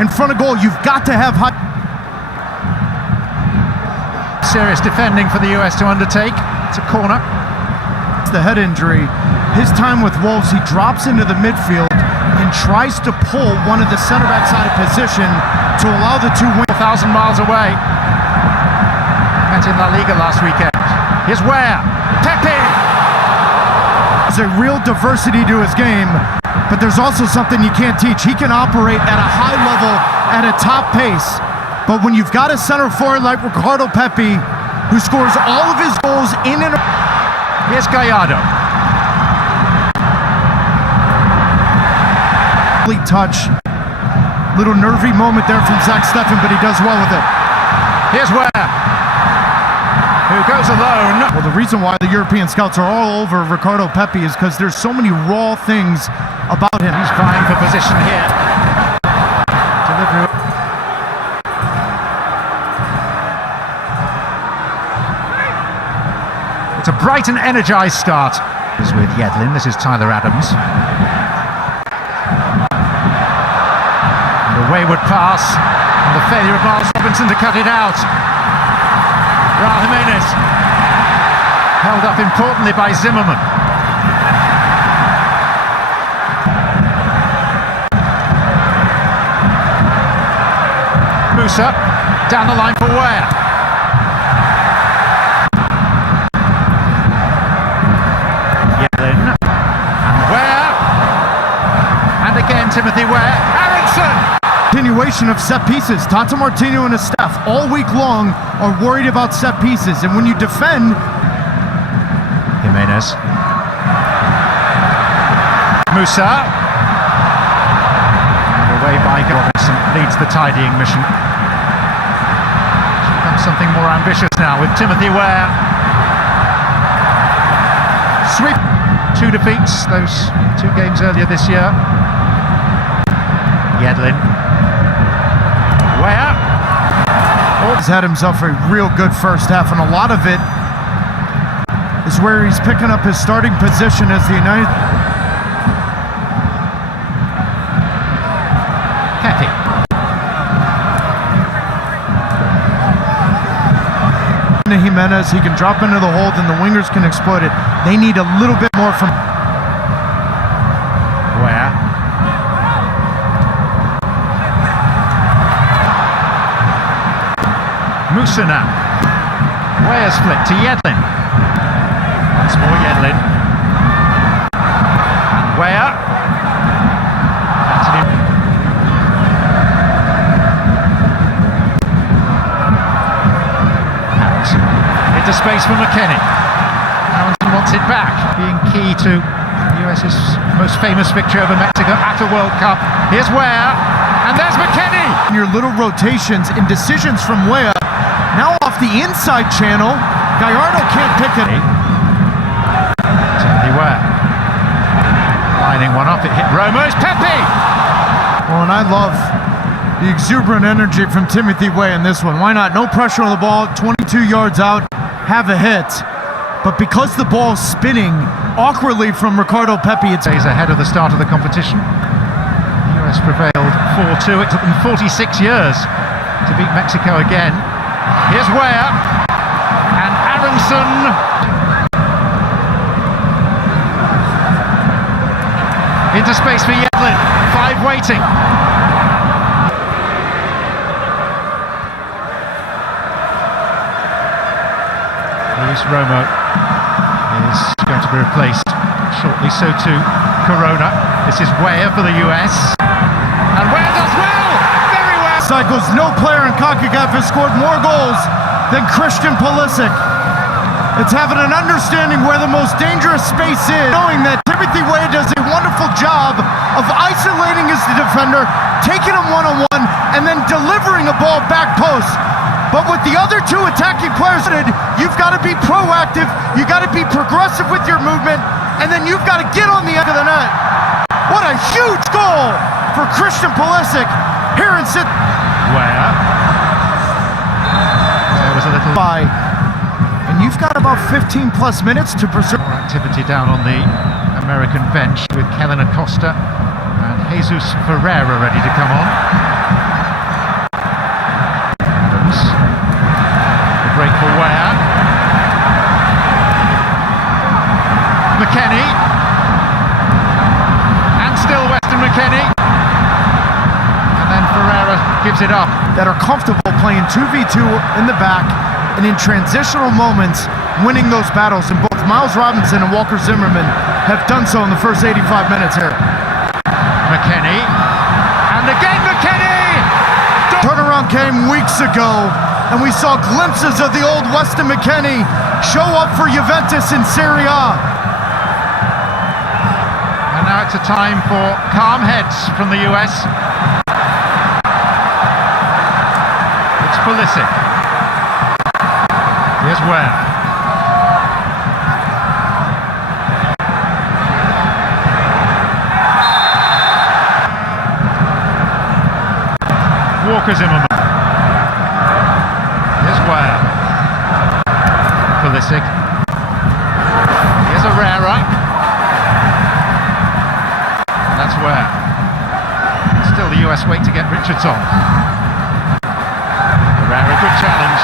in front of goal. You've got to have high. Serious defending for the US to undertake. It's a corner. It's the head injury. His time with Wolves, he drops into the midfield and tries to pull one of the center backs out of position to allow the two wings. 1,000 miles away. Met in La Liga last weekend. Here's Weah. Pepe! There's a real diversity to his game, but there's also something you can't teach. He can operate at a high level, at a top pace. But when you've got a center forward like Ricardo Pepi, who scores all of his goals in and... Here's Gallardo. Touch. Little nervy moment there from Zach Steffen, but he does well with it. Here's Weah, who goes alone. Well, the reason why the European scouts are all over Ricardo Pepi is because there's so many raw things about him. He's vying for position here. Delivery. It's a bright and energized start. This is with Yedlin. This is Tyler Adams. And a wayward pass, and the failure of Miles Robinson to cut it out. Raul Jimenez held up importantly by Zimmerman. Musa down the line for Weah. Yedlin and Weah, and again Timothy Weah. Aronson! Continuation of set pieces. Tata Martino and his staff all week long are worried about set pieces, and when you defend... Jimenez. Musa. And away by Robinson leads the tidying mission. It's become something more ambitious now with Timothy Weah. Sweep. 2 defeats, those 2 games earlier this year. Yedlin. Weah. He's had himself a real good first half, and a lot of it is where he's picking up his starting position as the United... Pepe. Jimenez, he can drop into the hold and the wingers can exploit it. They need a little bit more from... Weah. Musa now. Weah split to Yedlin. Once more Yedlin. And Weah. Aronson. Into space for McKennie. Aronson wants it back. Being key to the US's most famous victory over Mexico at a World Cup. Here's Weah. And there's McKennie. Your little rotations and decisions from Weah. Now off the inside channel, Gallardo can't pick it. Timothy Weah lining one up, it hit Romo's Pepe! Well, and I love the exuberant energy from Timothy Weah in this one. Why not? No pressure on the ball, 22 yards out, have a hit. But because the ball is spinning awkwardly from Ricardo Pepi, it's... He's ahead of the start of the competition. The US prevailed 4-2. It took them 46 years to beat Mexico again. Here's Weah, and Aronson. Into space for Yedlin, 5 waiting. Luis Romo is going to be replaced shortly, so too Corona. This is Weah for the US, and Weah does well, very well. Cycles, no player in CONCACAF has scored more goals than Christian Pulisic. It's having an understanding where the most dangerous space is, knowing that Timothy Weah does a wonderful job of isolating his defender, taking him one-on-one, and then delivering a ball back post. But with the other 2 attacking players, you've got to be proactive, you've got to be progressive with your movement, and then you've got to get on the end of the net. What a huge goal for Christian Pulisic here in Sydney. Weah. There was a little by, and you've got about 15 plus minutes to preserve more activity down on the American bench with Kellen Acosta and Jesus Ferreira ready to come on. gives it up. that are comfortable playing 2v2 in the back and in transitional moments winning those battles. And both Miles Robinson and Walker Zimmerman have done so in the first 85 minutes here. McKennie. And again McKennie! Turnaround came weeks ago, and we saw glimpses of the old Weston McKennie show up for Juventus in Serie A. And now it's a time for calm heads from the US. It's Pulisic. Here's Weah. Walker Zimmerman. Here's Weah. Pulisic. Here's Herrera. That's Weah. Still the US wait to get Richards on. Herrera, good challenge.